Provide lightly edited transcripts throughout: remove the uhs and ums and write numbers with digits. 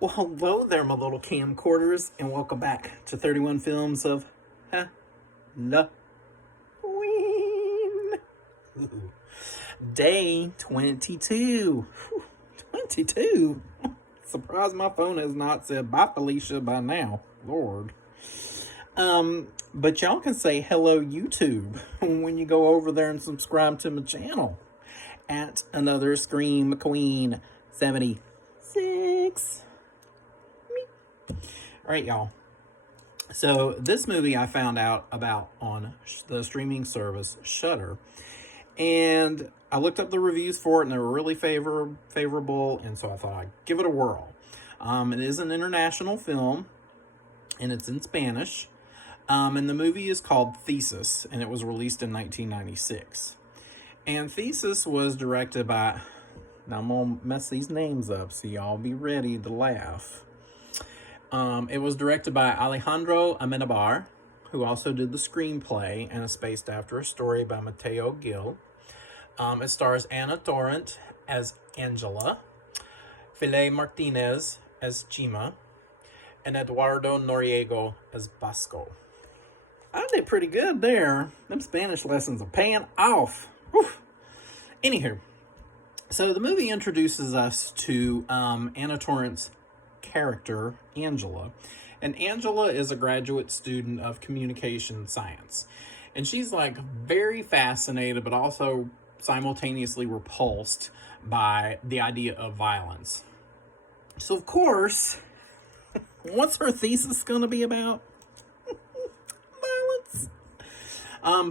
Well, hello there, my little camcorders, and welcome back to 31 Films of Halloween. Ooh. Day 22. 22? Surprised my phone has not said bye, Felicia, by now. Lord. But y'all can say hello, YouTube, when you go over there and subscribe to my channel at Another Scream Queen 76. All right, y'all. So this movie I found out about on the streaming service Shudder, and I looked up the reviews for it, and they were really favorable, and so I thought I'd give it a whirl. It is an international film, and it's in Spanish, and the movie is called Thesis, and it was released in 1996. And Thesis was directed by, now I'm gonna mess these names up, so y'all be ready to laugh. It was directed by Alejandro Amenabar, who also did the screenplay and is based after a story by Mateo Gil. It stars Ana Torrent as Angela, File Martinez as Chima, and Eduardo Noriego as Vasco. I did pretty good there. Them Spanish lessons are paying off. Whew. Anywho, so the movie introduces us to Ana Torrent's character, Angela. And Angela is a graduate student of communication science. And she's like very fascinated, but also simultaneously repulsed by the idea of violence. So, of course, what's her thesis going to be about? Violence.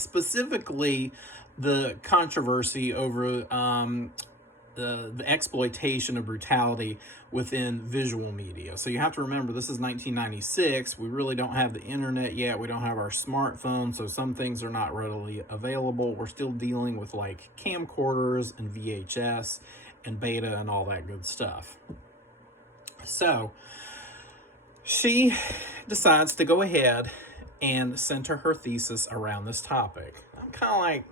Specifically, the controversy over the exploitation of brutality within visual media. So you have to remember, this is 1996. We really don't have the internet yet. We don't have our smartphones, so some things are not readily available. We're still dealing with like camcorders and VHS and beta and all that good stuff. So she decides to go ahead and center her thesis around this topic. I'm kind of like,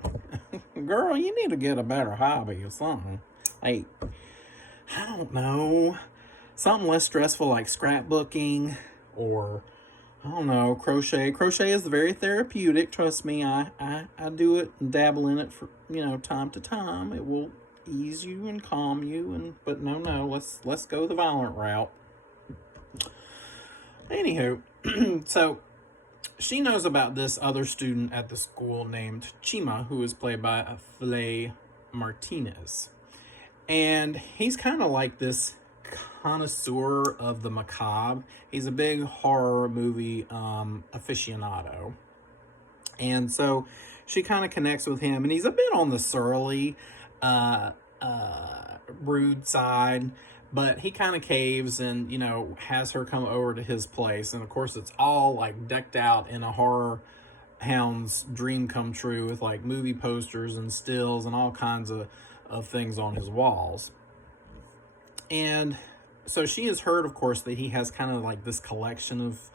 girl, you need to get a better hobby or something. Like, I don't know, something less stressful like scrapbooking or, I don't know, crochet. Crochet is very therapeutic. Trust me, I do it and dabble in it for, time to time. It will ease you and calm you, but no, let's go the violent route. Anywho, so she knows about this other student at the school named Chima, who is played by File Martinez. And he's kind of like this connoisseur of the macabre. He's a big horror movie aficionado. And so she kind of connects with him. And he's a bit on the surly, rude side. But he kind of caves and, has her come over to his place. And, of course, it's all, like, decked out in a horror hound's dream come true with, like, movie posters and stills and all kinds of things on his walls. And so she has heard, of course, that he has kind of like this collection of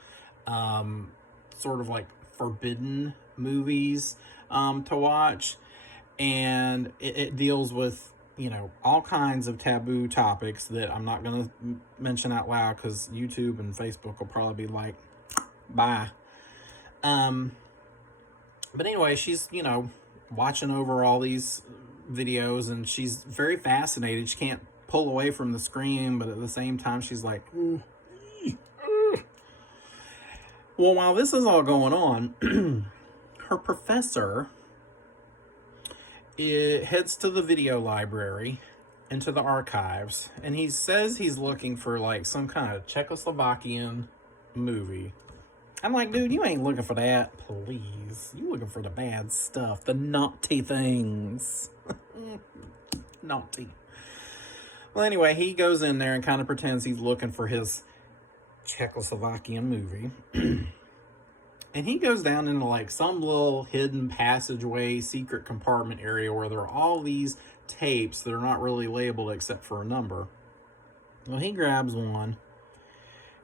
sort of like forbidden movies to watch. And it deals with, all kinds of taboo topics that I'm not going to mention out loud because YouTube and Facebook will probably be like, bye. But anyway, she's, watching over all these videos and she's very fascinated. She can't pull away from the screen, but at the same time she's like, ooh. Well, while this is all going on, her professor heads to the video library into the archives, and he says he's looking for like some kind of Czechoslovakian movie. I'm like, dude, you ain't looking for that, please. You looking for the bad stuff, the naughty things. Naughty. Well, anyway, he goes in there and kind of pretends he's looking for his Czechoslovakian movie. And he goes down into like some little hidden passageway, secret compartment area where there are all these tapes that are not really labeled except for a number. Well, he grabs one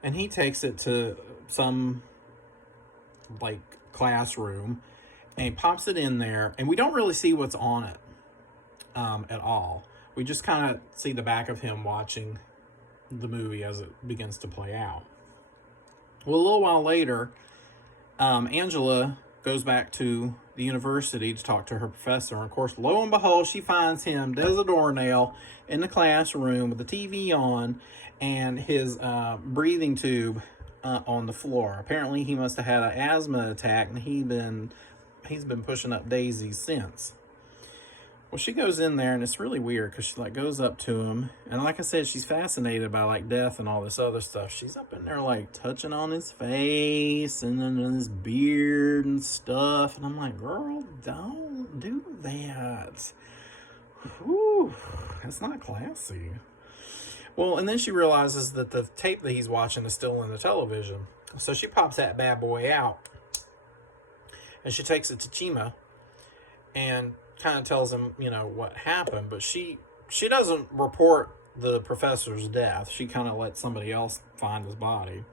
and he takes it to some like classroom and he pops it in there, and we don't really see what's on it at all. We just kind of see the back of him watching the movie as it begins to play out. Well, a little while later, Angela goes back to the university to talk to her professor. And of course, lo and behold, she finds him dead as a doornail in the classroom with the TV on and his breathing tube on the floor. Apparently, he must have had an asthma attack, and he's been pushing up daisies since. Well, she goes in there, and it's really weird because she like goes up to him, and like I said, she's fascinated by like death and all this other stuff. She's up in there like touching on his face and then his beard and stuff, and I'm like, girl, don't do that. Whew, that's not classy. Well, and then she realizes that the tape that he's watching is still in the television, so she pops that bad boy out, and she takes it to Chima, and kind of tells him, what happened, but she doesn't report the professor's death. She kind of lets somebody else find his body.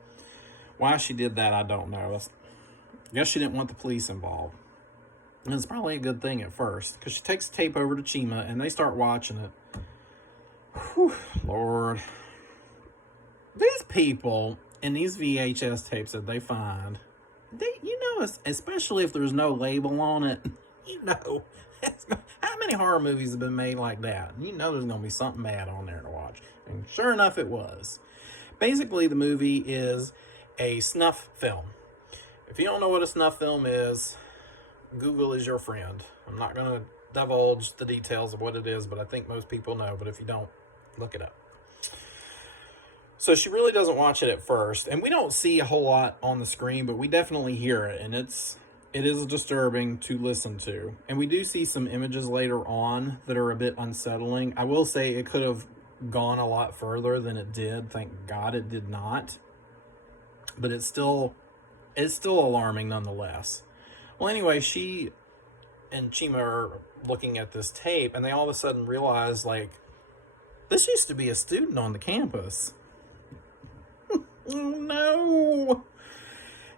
Why she did that, I don't know. I guess she didn't want the police involved. And it's probably a good thing at first, because she takes the tape over to Chima, and they start watching it. Whew, Lord. These people in these VHS tapes that they find, especially if there's no label on it, how many horror movies have been made like that? There's going to be something bad on there to watch. And sure enough, it was. Basically, the movie is a snuff film. If you don't know what a snuff film is, Google is your friend. I'm not going to divulge the details of what it is, but I think most people know. But if you don't, look it up. So she really doesn't watch it at first. And we don't see a whole lot on the screen, but we definitely hear it. And it is disturbing to listen to. And we do see some images later on that are a bit unsettling. I will say it could have gone a lot further than it did. Thank God it did not. But it's still alarming nonetheless. Well, anyway, she and Chima are looking at this tape, and they all of a sudden realize, like, this used to be a student on the campus. Oh, no.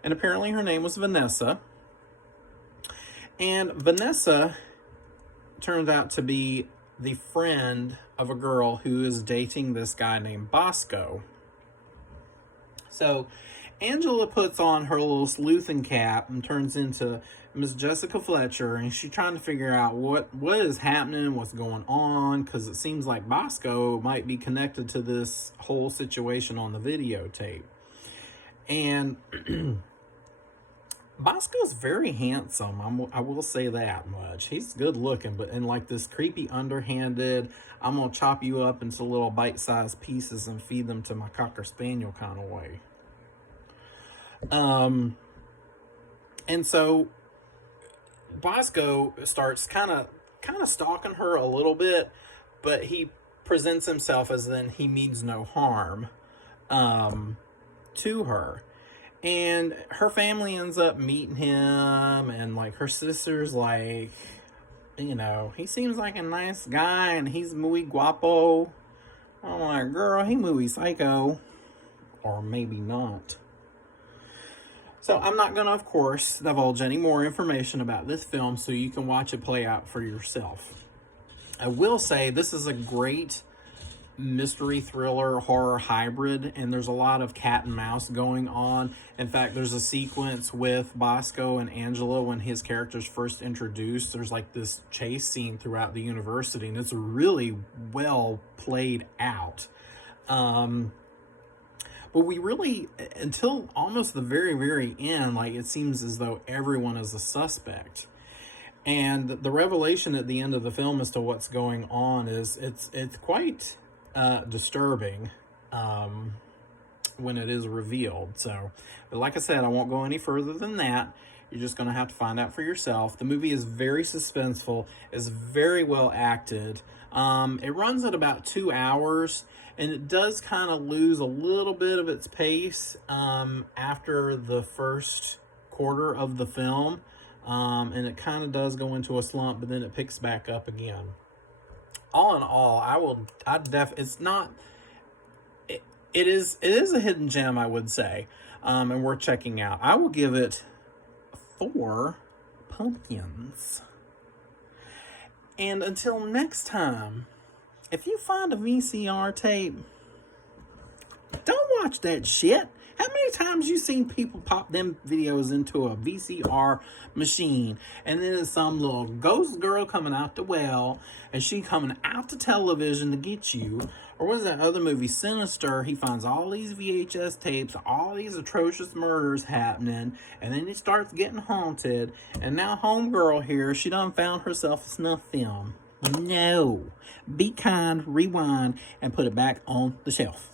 And apparently her name was Vanessa. And Vanessa turned out to be the friend of a girl who is dating this guy named Bosco. So Angela puts on her little sleuthing cap and turns into Miss Jessica Fletcher, and she's trying to figure out what is happening, what's going on, because it seems like Bosco might be connected to this whole situation on the videotape. And Bosco's very handsome. I will say that much. He's good looking, but in like this creepy, underhanded, I'm going to chop you up into little bite-sized pieces and feed them to my Cocker Spaniel kind of way. And so Bosco starts kind of stalking her a little bit, but he presents himself as then he means no harm to her. And her family ends up meeting him, and like her sister's like, he seems like a nice guy and he's muy guapo. I'm like, girl, he muy psycho. Or maybe not. So I'm not going to, of course, divulge any more information about this film so you can watch it play out for yourself. I will say this is a great mystery thriller horror hybrid, and there's a lot of cat and mouse going on. In fact, there's a sequence with Bosco and Angela when his character's first introduced. There's like this chase scene throughout the university, and it's really well played out. But we really, until almost the very, very end, like it seems as though everyone is a suspect. And the revelation at the end of the film as to what's going on is it's quite disturbing when it is revealed. So, but like I said, I won't go any further than that. You're just going to have to find out for yourself. The movie is very suspenseful, is very well acted. It runs at about 2 hours, and it does kind of lose a little bit of its pace after the first quarter of the film. And it kind of does go into a slump, but then it picks back up again. All in all, it is a hidden gem, I would say, and worth checking out. I will give it 4 pumpkins. And until next time, if you find a VCR tape, Don't watch that shit. How many times you seen people pop them videos into a VCR machine, and then there's some little ghost girl coming out the well, and she coming out to television to get you? Or was that other movie, Sinister? He finds all these VHS tapes, all these atrocious murders happening, and then he starts getting haunted, and now homegirl here, she done found herself a snuff film. No. Be kind, rewind, and put it back on the shelf.